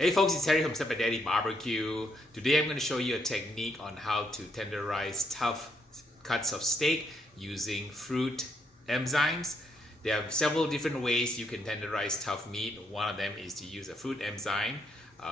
Hey folks, it's Harry from Step by Daddy Barbecue. Today I'm going to show you a technique on how to tenderize tough cuts of steak using fruit enzymes. There are several different ways you can tenderize tough meat. One of them is to use a fruit enzyme.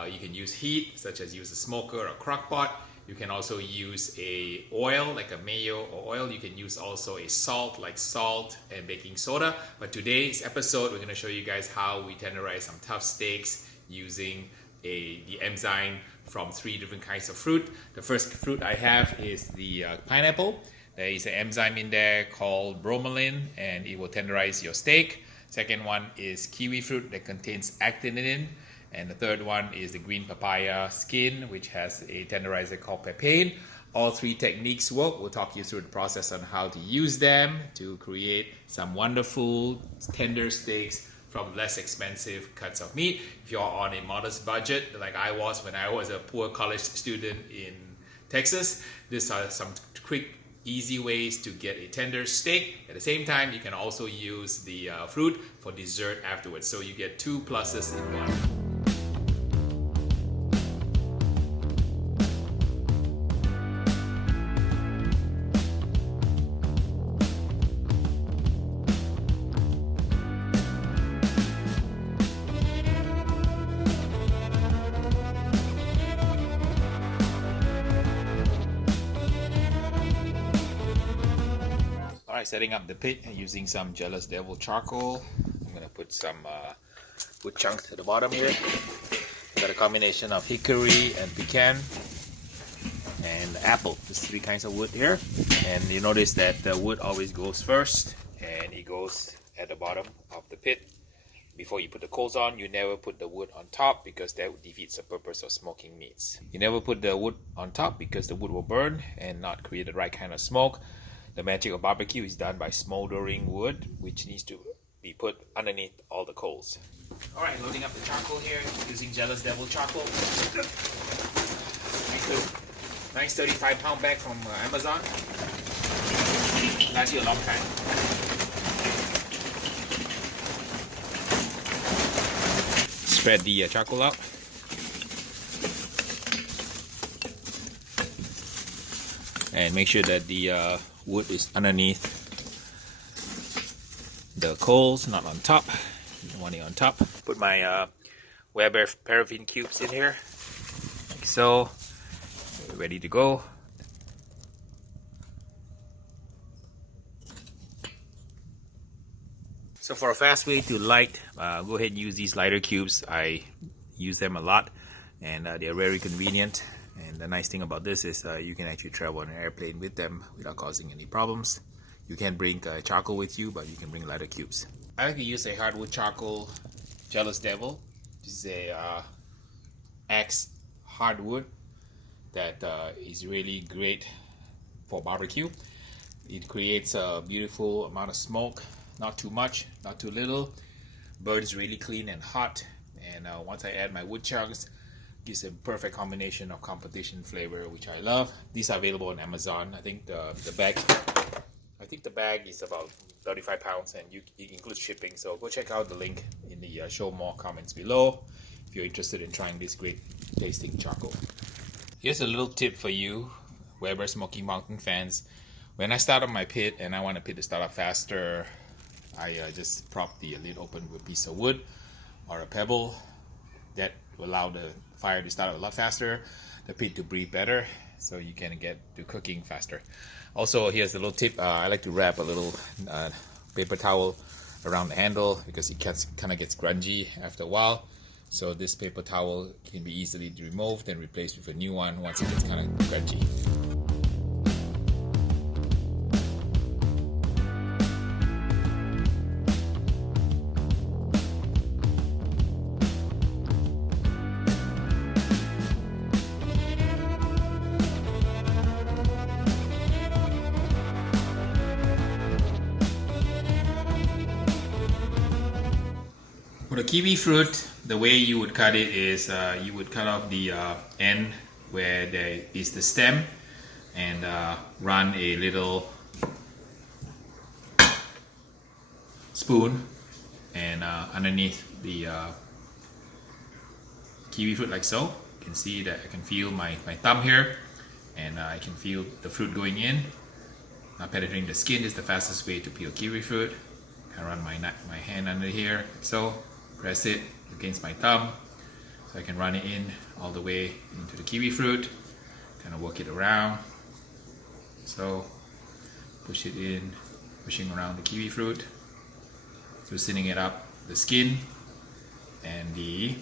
You can use heat, such as use a smoker or crock pot. You can also use a oil like a mayo or oil. You can use also a salt like salt and baking soda. But today's episode, we're going to show you guys how we tenderize some tough steaks using the enzyme from 3 different kinds of fruit. The first fruit I have is the pineapple. There is an enzyme in there called Bromelain, and it will tenderize your steak. Second one is kiwi fruit that contains Actinidin. And the third one is the green papaya skin, which has a tenderizer called Papain. All 3 techniques work. We'll talk you through the process on how to use them to create some wonderful tender steaks from less expensive cuts of meat. If you're on a modest budget, like I was when I was a poor college student in Texas, these are some quick, easy ways to get a tender steak. At the same time, you can also use the fruit for dessert afterwards. So you get 2 pluses in one. Alright, setting up the pit and using some Jealous Devil charcoal. I'm going to put some wood chunks at the bottom here. I've got a combination of hickory and pecan and apple. There's 3 kinds of wood here. And you notice that the wood always goes first and it goes at the bottom of the pit. Before you put the coals on, you never put the wood on top because that defeats the purpose of smoking meats. You never put the wood on top because the wood will burn and not create the right kind of smoke. The magic of barbecue is done by smoldering wood, which needs to be put underneath all the coals. Alright, loading up the charcoal here using Jealous Devil charcoal. Nice 35-pound bag from Amazon. Lasts you a long time. Spread the charcoal out. And make sure that the wood is underneath the coals, not on top. You don't want it on top. Put my Weber paraffin cubes in here, like so. We're ready to go. So for a fast way to light, go ahead and use these lighter cubes. I use them a lot, and they're very convenient. And the nice thing about this is you can actually travel on an airplane with them without causing any problems. You can bring charcoal with you, but you can bring lighter cubes. I like to use a hardwood charcoal Jealous Devil. This is a axe hardwood that is really great for barbecue. It creates a beautiful amount of smoke, not too much, not too little. Burns really clean and hot. And once I add my wood chunks, gives a perfect combination of competition flavor, which I love. These are available on Amazon. I think the bag is about 35 pounds and it includes shipping. So go check out the link in the show more comments below if you're interested in trying this great tasting charcoal. Here's a little tip for you Weber Smoky Mountain fans. When I start up my pit and I want a pit to start up faster, I just prop the lid open with a piece of wood or a pebble. That will allow the fire to start a lot faster, the pit to breathe better, so you can get to cooking faster. Also, here's a little tip. I like to wrap a little paper towel around the handle because it kind of gets grungy after a while. So this paper towel can be easily removed and replaced with a new one once it gets kind of grungy. For the kiwi fruit, the way you would cut it is you would cut off the end where there is the stem and run a little spoon and underneath the kiwi fruit like so. You can see that I can feel my thumb here, and I can feel the fruit going in. Not penetrating the skin is the fastest way to peel kiwi fruit. I run my hand under here, like so, press it against my thumb, so I can run it in all the way into the kiwi fruit, kind of work it around. So, push it in, pushing around the kiwi fruit, loosening it up, the skin and the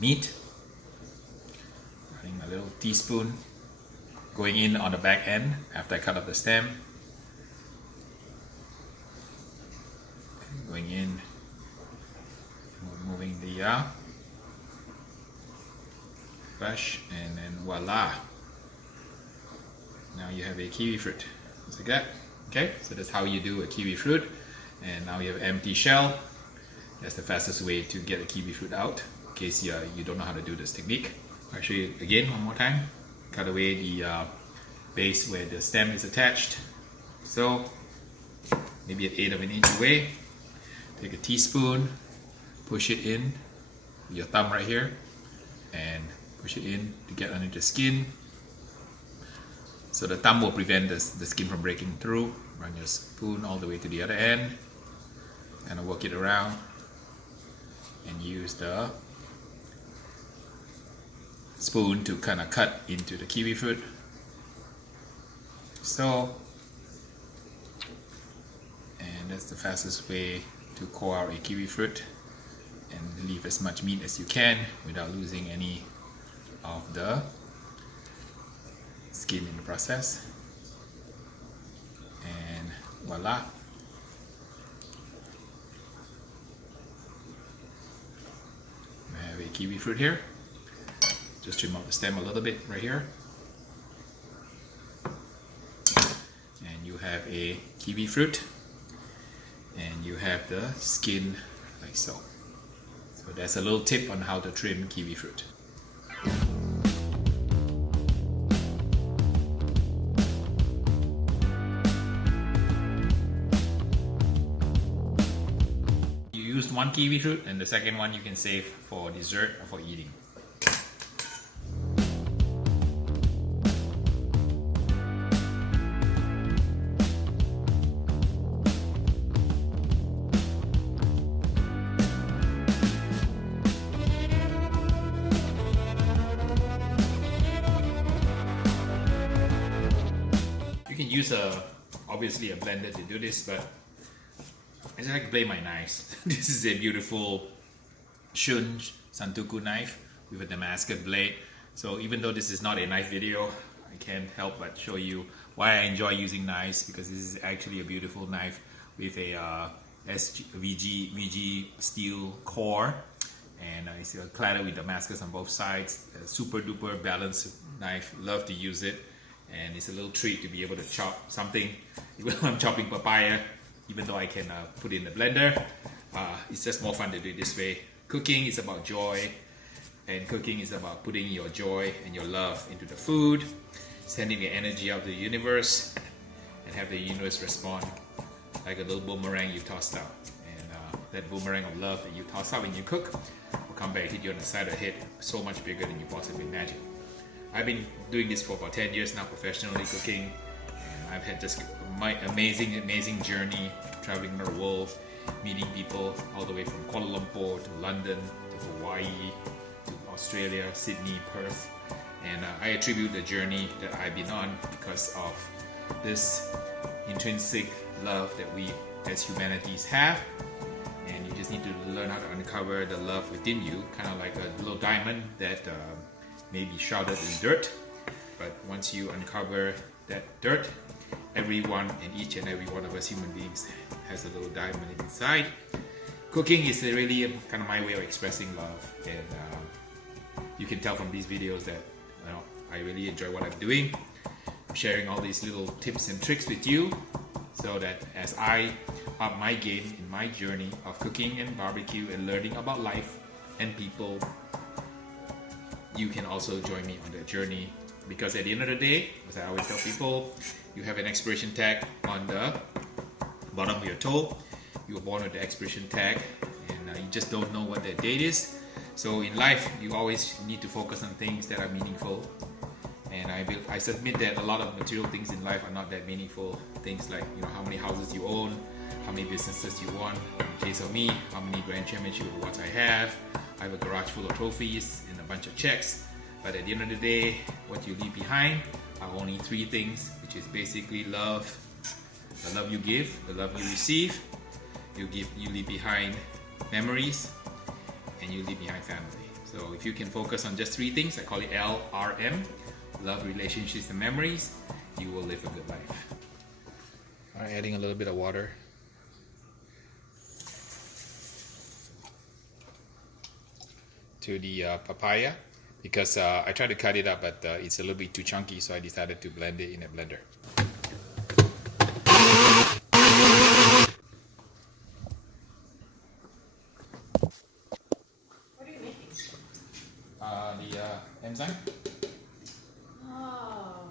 meat. Running my little teaspoon, going in on the back end after I cut off the stem. Going in, moving the brush, and then voila! Now you have a kiwi fruit. Just like that. Okay, so that's how you do a kiwi fruit. And now you have empty shell. That's the fastest way to get a kiwi fruit out, in case you don't know how to do this technique. I'll show you again one more time. Cut away the base where the stem is attached. So, maybe an 1/8 of an inch away. Take a teaspoon, push it in with your thumb right here, and push it in to get under the skin. So the thumb will prevent the skin from breaking through. Run your spoon all the way to the other end, kind of work it around, and use the spoon to kind of cut into the kiwi fruit. So, and that's the fastest way to core out a kiwi fruit and leave as much meat as you can without losing any of the skin in the process. And voila! I have a kiwi fruit here. Just trim out the stem a little bit right here. And you have a kiwi fruit. And you have the skin like so. So that's a little tip on how to trim kiwi fruit. You used one kiwi fruit, and the second one you can save for dessert or for eating. You can use obviously a blender to do this, but I just like to play my knives. This is a beautiful Shun Santoku knife with a Damascus blade. So even though this is not a knife video, I can't help but show you why I enjoy using knives, because this is actually a beautiful knife with a VG steel core, and it's cladded with Damascus on both sides. A super duper balanced knife, love to use it. And it's a little treat to be able to chop something. Even when I'm chopping papaya, even though I can put it in the blender, it's just more fun to do it this way. Cooking is about joy, and cooking is about putting your joy and your love into the food, sending the energy out to the universe, and have the universe respond like a little boomerang you tossed out. And that boomerang of love that you toss out when you cook will come back, hit you on the side of the head, so much bigger than you possibly imagine. I've been doing this for about 10 years now, professionally cooking, and I've had just my amazing journey traveling the world, meeting people all the way from Kuala Lumpur to London to Hawaii to Australia, Sydney, Perth, and I attribute the journey that I've been on because of this intrinsic love that we as humanities have, and you just need to learn how to uncover the love within you, kind of like a little diamond that may be shrouded in dirt, but once you uncover that dirt, everyone and each and every one of us human beings has a little diamond inside. Cooking is really kind of my way of expressing love, and you can tell from these videos that I really enjoy what I'm doing. I'm sharing all these little tips and tricks with you, so that as I up my game in my journey of cooking and barbecue and learning about life and people, you can also join me on that journey, because at the end of the day, as I always tell people, you have an expiration tag on the bottom of your toe. You were born with the expiration tag, and you just don't know what that date is. So in life, you always need to focus on things that are meaningful. And I submit that a lot of material things in life are not that meaningful. Things like, you know, how many houses you own, how many businesses you own. In case of me, how many grand championship awards I have. I have a garage full of trophies and a bunch of checks. But at the end of the day, what you leave behind are only 3 things, which is basically love, the love you give, the love you receive. You leave behind memories, and you leave behind family. So if you can focus on just 3 things, I call it LRM, love, relationships, and memories, you will live a good life. All right, adding a little bit of water. To the papaya, because I tried to cut it up, but it's a little bit too chunky, so I decided to blend it in a blender. What are you making? The enzyme. Oh.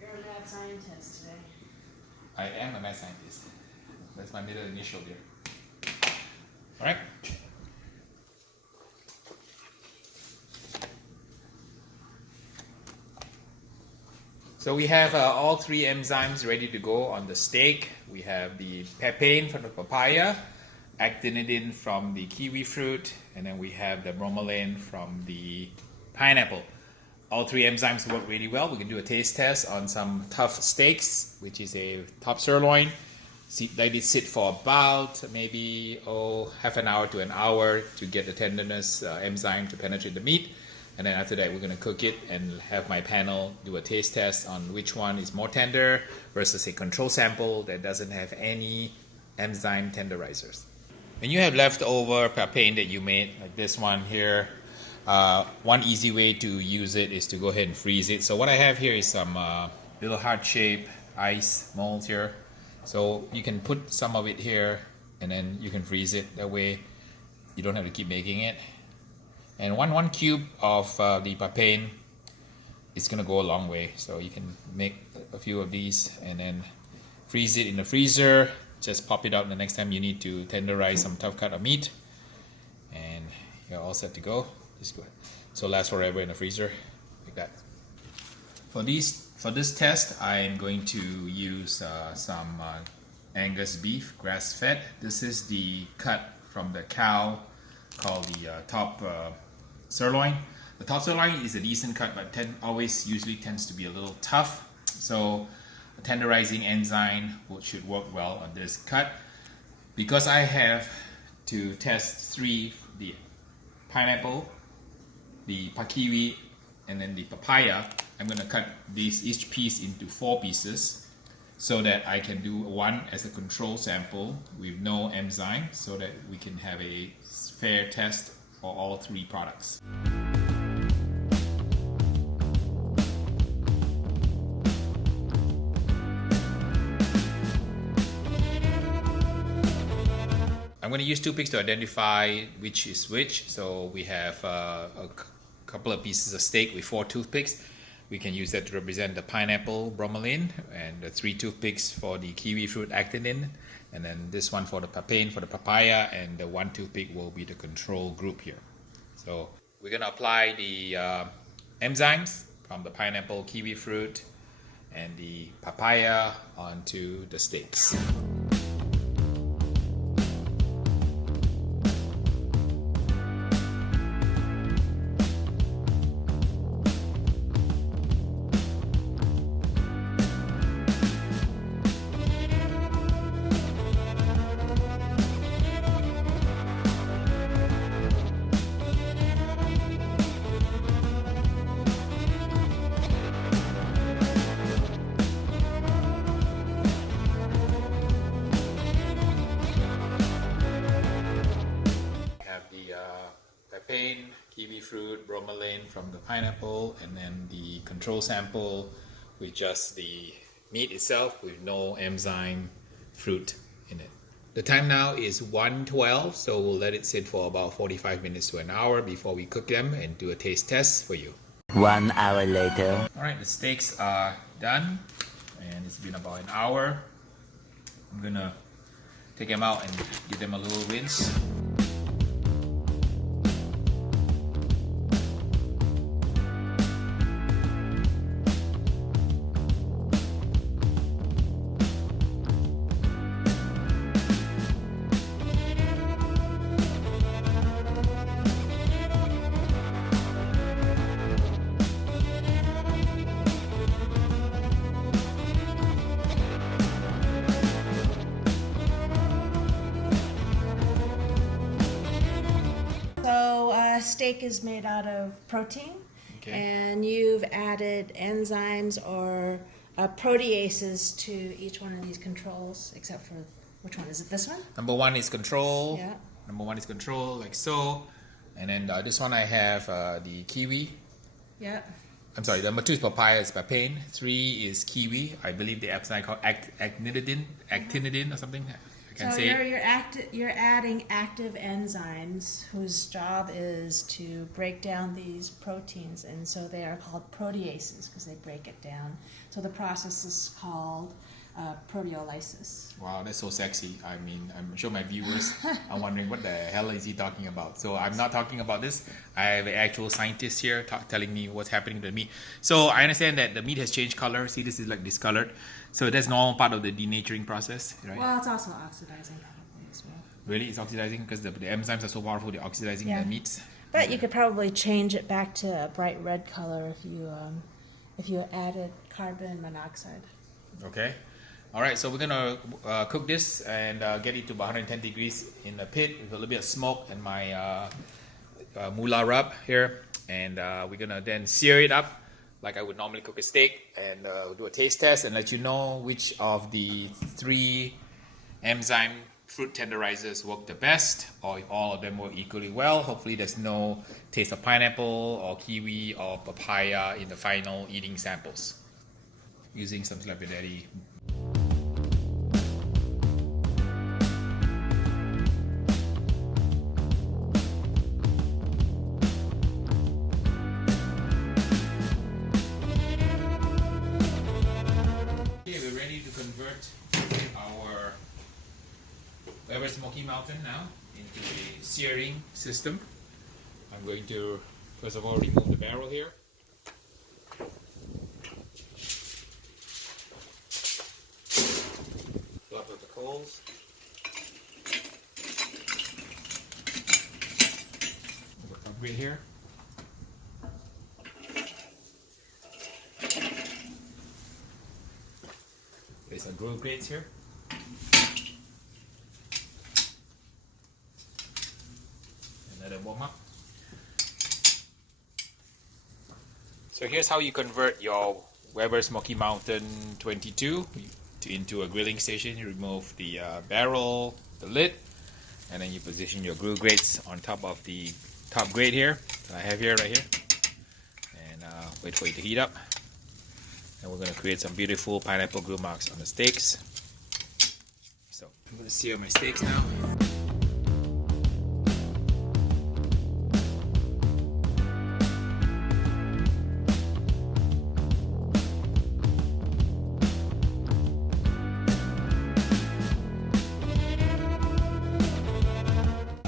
You're a mad scientist today. I am a mad scientist. That's my middle initial there. All right. So we have all 3 enzymes ready to go on the steak. We have the Papain from the papaya, Actinidin from the kiwi fruit, and then we have the Bromelain from the pineapple. All 3 enzymes work really well. We can do a taste test on some tough steaks, which is a top sirloin. Let it sit for about maybe half an hour to an hour to get the tenderness enzyme to penetrate the meat. And then after that, we're going to cook it and have my panel do a taste test on which one is more tender versus a control sample that doesn't have any enzyme tenderizers. When you have leftover papain that you made, like this one here, one easy way to use it is to go ahead and freeze it. So what I have here is some little heart-shaped ice molds here. So you can put some of it here and then you can freeze it. That way you don't have to keep making it. And one cube of the papain is going to go a long way. So you can make a few of these and then freeze it in the freezer. Just pop it out the next time you need to tenderize some tough cut of meat. And you're all set to go. Just go. So last forever in the freezer, like that. For this test, I'm going to use some Angus beef, grass-fed. This is the cut from the cow called the top sirloin. The top sirloin is a decent cut, but usually tends to be a little tough. So a tenderizing enzyme should work well on this cut. Because I have to test 3, the pineapple, the kiwi, and then the papaya, I'm going to cut each piece into 4 pieces so that I can do one as a control sample with no enzyme so that we can have a fair test for all 3 products. I'm going to use toothpicks to identify which is which. So we have a couple of pieces of steak with 4 toothpicks. We can use that to represent the pineapple bromelain, and the 3 toothpicks for the kiwi fruit actinidin, and then this one for the papain for the papaya, and the 1 toothpick will be the control group here. So we're going to apply the enzymes from the pineapple, kiwi fruit, and the papaya onto the steaks. Papain, kiwi fruit, bromelain from the pineapple, and then the control sample with just the meat itself with no enzyme fruit in it. The time now is 1:12, so we'll let it sit for about 45 minutes to an hour before we cook them and do a taste test for you. 1 hour later. Alright, the steaks are done and it's been about an hour. I'm gonna take them out and give them a little rinse. So steak is made out of protein, Okay. and you've added enzymes or proteases to each one of these controls, except for which one is it? This one? Number one is control. Yeah. Number one is control, like so. And then this one I have the kiwi. Yeah. I'm sorry, number two is papaya, is papain. Three is kiwi. I believe the app's name called actinidin or something. I can't So say it. you're adding active enzymes whose job is to break down these proteins, and so they are called proteases because they break it down. So the process is called proteolysis. Wow, that's so sexy. I mean, I'm sure my viewers are wondering what the hell is he talking about. So I'm not talking about this. I have an actual scientist here telling me what's happening to the meat. So I understand that the meat has changed color. See, this is like discolored. So that's normal part of the denaturing process, right? Well, it's also oxidizing probably as well. Really? It's oxidizing because the enzymes are so powerful, they're oxidizing Yeah. the meats? But you could probably change it back to a bright red color if you added carbon monoxide. Okay. All right, so we're gonna cook this and get it to about 110 degrees in the pit with a little bit of smoke and my moolah rub here, and we're gonna then sear it up like I would normally cook a steak, and do a taste test and let you know which of the 3 enzyme fruit tenderizers work the best, or if all of them work equally well. Hopefully there's no taste of pineapple or kiwi or papaya in the final eating samples. Using some celebrity. Our Weber Smoky Mountain now into a searing system. I'm going to first of all remove the barrel here. Fill up with the coals. Upgrade here. Place some grill grates here. And let it warm up. So here's how you convert your Weber Smoky Mountain 22 into a grilling station. You remove the barrel, the lid, and then you position your grill grates on top of the top grate here that I have here, right here. And wait for it to heat up. And we're going to create some beautiful pineapple grill marks on the steaks. So I'm going to sear my steaks now.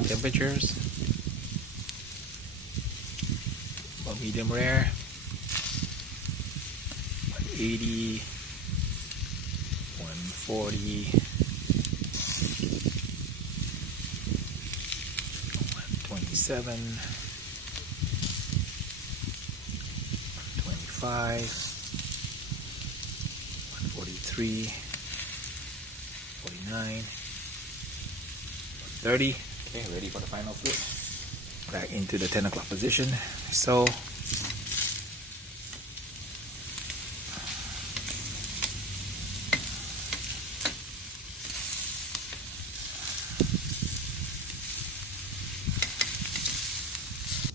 Temperatures. About medium rare. 180, 140, 127, 125, 143, 49, 130. Okay, ready for the final flip. Back into the 10 o'clock position. So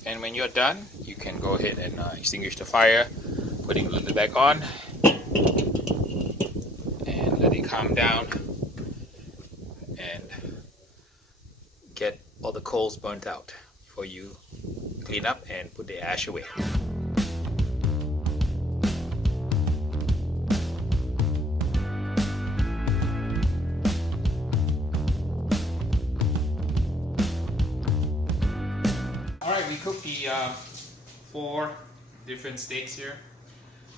and when you're done, you can go ahead and extinguish the fire, putting the lid back on, and let it calm down, and get all the coals burnt out before you clean up and put the ash away. Alright, we cooked the 4 different steaks here,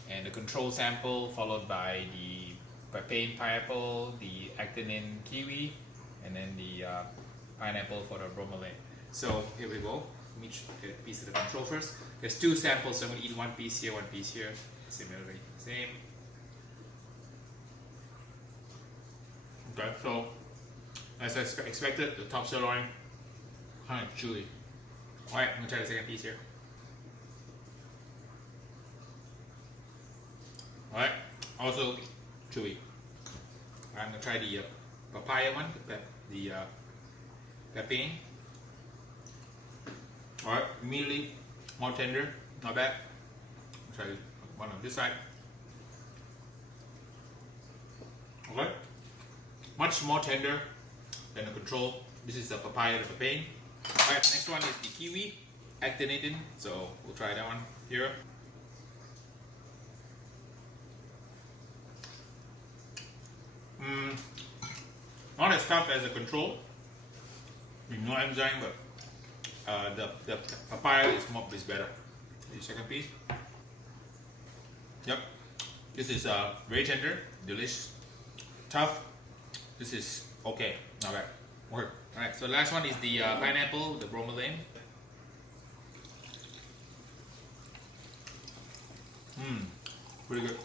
and the control sample followed by the Papain pineapple, the Actinidin kiwi, and then the pineapple for the Bromelain. So here we go. Let me get a piece of the control first. There's 2 samples, so I'm going to eat 1 piece here, 1 piece here. Similarly, same. Okay, so as I expected, the top sirloin kind of chewy. Alright, I'm gonna try the second piece here. Alright, also chewy. I'm gonna try the papaya one, the Papain. Alright, immediately more tender, not bad. I'll try one on this side. Okay, much more tender than the control. This is the papaya, the Papain. Alright, next one is the Kiwi, Actinidin. So we'll try that one here. Not as tough as the control. No enzyme, but the papaya is better. The second piece. Yep. This is very tender, delicious, tough. This is okay, not bad. Work. Alright, so the last one is the pineapple, the Bromelain. Pretty good.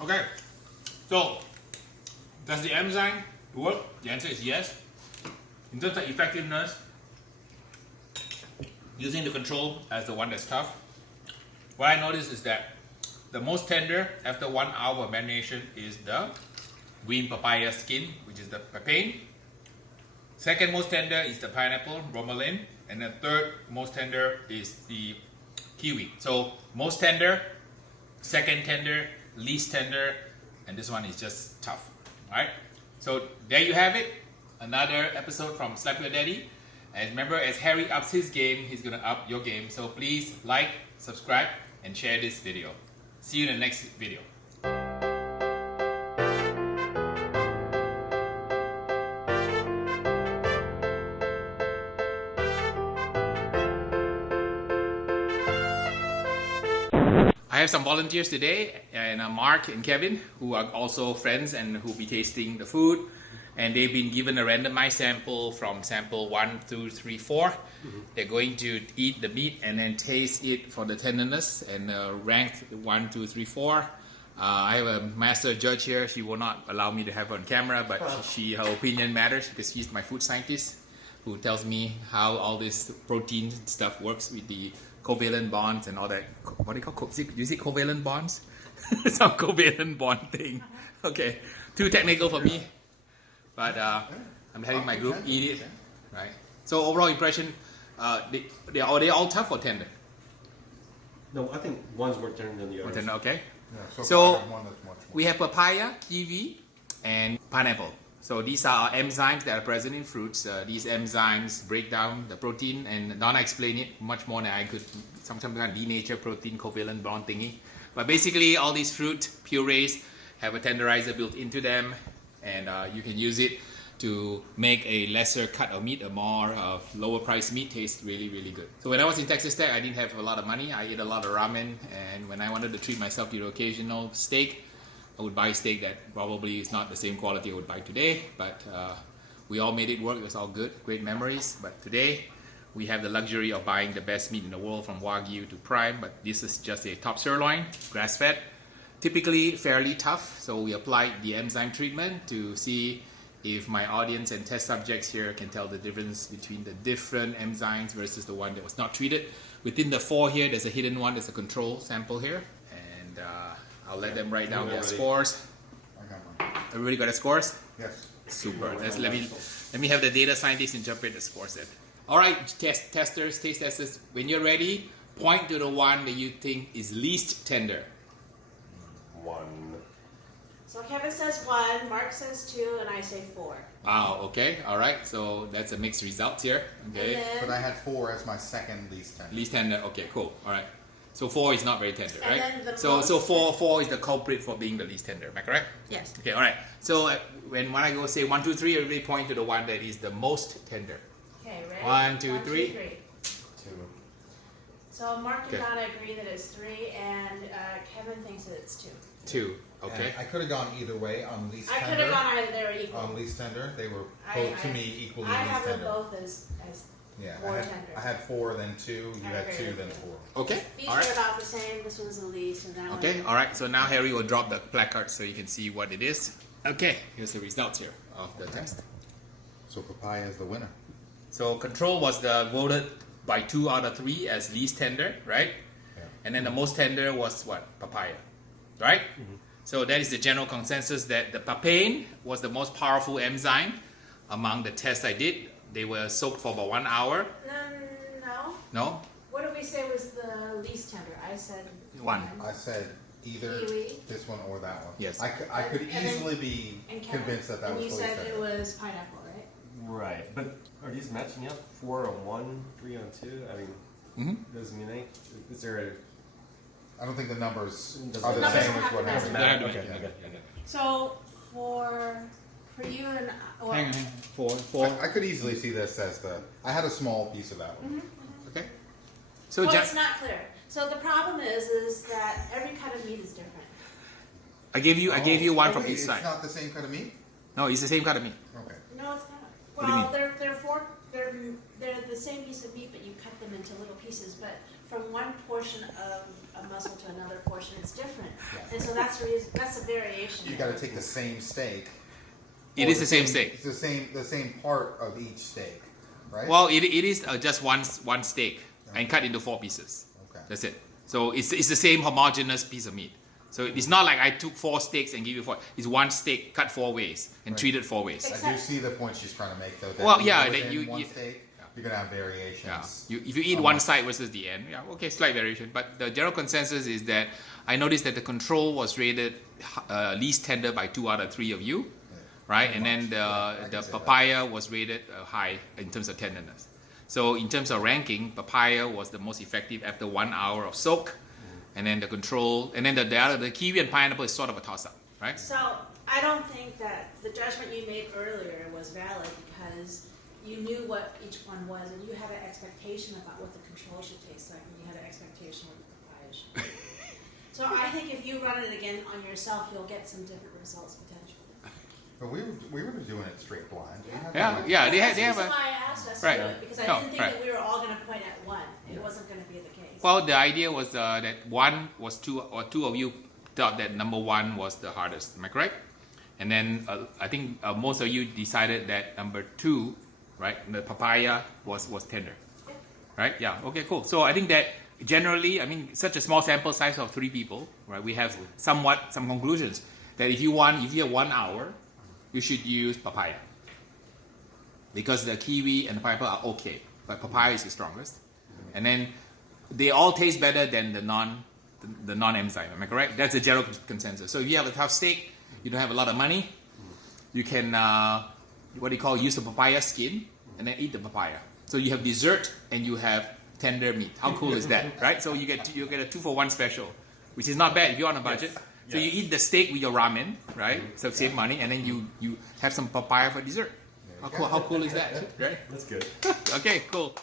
Okay, so does the enzyme work? The answer is yes. In terms of effectiveness, using the control as the one that's tough, what I noticed is that the most tender after 1 hour of marination is the green papaya skin, which is the Papain. Second most tender is the pineapple, Bromelain, and the third most tender is the Kiwi. So most tender, second tender, least tender, and this one is just tough. Alright, so there you have it, another episode from Slap Your Daddy. And remember, as Harry ups his game, he's gonna up your game. So please like, subscribe, and share this video. See you in the next video. I have some volunteers today, and Mark and Kevin, who are also friends and who will be tasting the food. And they've been given a randomized sample from sample 1, 2, 3, 4. They're going to eat the meat and then taste it for the tenderness and rank 1, 2, 3, 4. I have a master judge here. She will not allow me to have her on camera, but her opinion matters because she's my food scientist who tells me how all this protein stuff works with the covalent bonds and all that. What do you call it? You see covalent bonds? Some covalent bond thing. Okay, too technical for me. But I'm having my group eat it, right? So overall impression, are they all tough or tender? No, I think one's more tender than the other. Tender, okay. Yeah, So one that's much more. we have papaya, kiwi, and pineapple. So these are enzymes that are present in fruits. These enzymes break down the protein, and Donna explained it much more than I could. Sometimes kind of denature protein covalent bond thingy. But basically, all these fruit purees have a tenderizer built into them. And you can use it to make a lesser cut of meat, a more lower price meat taste really, really good. So when I was in Texas Tech, I didn't have a lot of money. I ate a lot of ramen, and when I wanted to treat myself to the occasional steak, I would buy steak that probably is not the same quality I would buy today, but we all made it work. It was all good, great memories. But today, we have the luxury of buying the best meat in the world, from Wagyu to prime, but this is just a top sirloin, grass-fed. Typically fairly tough, so we applied the enzyme treatment to see if my audience and test subjects here can tell the difference between the different enzymes versus the one that was not treated. Within the 4 here, there's a hidden one, there's a control sample here, and I'll let them write down their scores. I got mine. Everybody got their scores? Yes. Super. Let me have the data scientists interpret the scores then. All right, taste testers, when you're ready, point to the one that you think is least tender. 1. So Kevin says 1, Mark says 2, and I say 4. Wow, okay, all right. So that's a mixed result here. Okay. And But then, I had 4 as my second least tender. Least tender, okay, cool. All right. So 4 is not very tender, And right? then the So most- 4 is the culprit for being the least tender, am I correct? yes. Okay, all right. So when I go say 1, 2, 3, everybody point to the one that is the most tender. Okay, ready? 1, 2, 3. 2. So Mark and Okay. Donna agree that it's 3, and Kevin thinks that it's 2. 2, okay. And I could have gone either way on least I could tender. have gone either, they were equal. On least tender, they were I- both to I- me equally I least have them tender. both as Yeah, more I had, tender. I had 4, then 2. You I had agree 2, with then you. 4. Okay, These all are right. about the same. This one's the least, and that one. Okay, all right. So now Harry will drop the placard so you can see what it is. Okay, here's the results here of the test. So papaya is the winner. So control was voted by 2 out of 3 as least tender, right? Yeah. And then the most tender was what? Papaya, right? So that is the general consensus that the papain was the most powerful enzyme among the tests I did. They were soaked for about 1 hour. No. No? What did we say was the least tender? I said One. I said either Kiwi. this one or that one. Yes. I could And then- easily be and Kevin. convinced that And was you the said least it tender. was pineapple, right? Right, but are these matching up? 4 on 1, 3 on 2? I mean, doesn't mean anything. Is there a... I don't think the numbers Doesn't are the matter. same Numbers as what don't have to happened. matter. Okay. So for you and well, Hang on. Four. I could easily see this as the. I had a small piece of that one. Okay. So well, it's not clear. So the problem is that every cut of meat is different. I gave you one from wait, each side. It's not the same cut of meat. No, it's the same kind of meat. Okay. No, it's not. What do you Well, they're the same piece of meat, but you cut them into little pieces. But from one portion of a muscle to another portion, it's different. Yeah. And so that's the reason. That's the variation. You got to take the same steak. It or is the same steak. It's the same part of each steak, right? Well, it is just one steak and cut into 4 pieces. Okay. That's it. So it's the same homogeneous piece of meat. So it's not like I took 4 steaks and give you 4. It's one steak cut 4 ways and Right. treated 4 ways. I do see the point she's trying to make, though. That Well, even yeah, that within one you- steak, you're gonna have variations. Yeah. If you eat one side versus the end, yeah, okay, slight variation. But the general consensus is that I noticed that the control was rated least tender by 2 out of 3 of you, right? And then I the can say that. papaya was rated high in terms of tenderness. So in terms of ranking, papaya was the most effective after 1 hour of soak, and then the control, and then the kiwi and pineapple is sort of a toss-up, right? So I don't think that the judgment you made earlier was valid because you knew what each one was and you had an expectation about what the control should taste like and you had an expectation what the papaya should taste like. So I think if you run it again on yourself, you'll get some different results potentially. But we were doing it straight blind. We had Yeah, no- yeah, they That's have the a. reason why I asked us Right. to do it because I No, didn't think right. that we were all going to point at one. It wasn't going to be the case. Well, the idea was that one was 2 of you thought that number 1 was the hardest. Am I correct? And then I think most of you decided that number 2, right, the papaya was tender. Yeah. Right? Yeah. Okay. Cool. So I think that generally, I mean, such a small sample size of 3 people, right? We have some conclusions that if you have 1 hour, you should use papaya because the kiwi and the pineapple are okay, but papaya is the strongest. And then they all taste better than the non-enzyme. Am I correct? That's the general consensus. So if you have a tough steak, you don't have a lot of money, you can use the papaya skin and then eat the papaya. So you have dessert and you have tender meat. How cool is that, right? So you get a 2-for-1 special, which is not bad if you're on a budget. So you eat the steak with your ramen, right? So save money, and then you have some papaya for dessert. How cool is that, right? That's good. Okay, cool.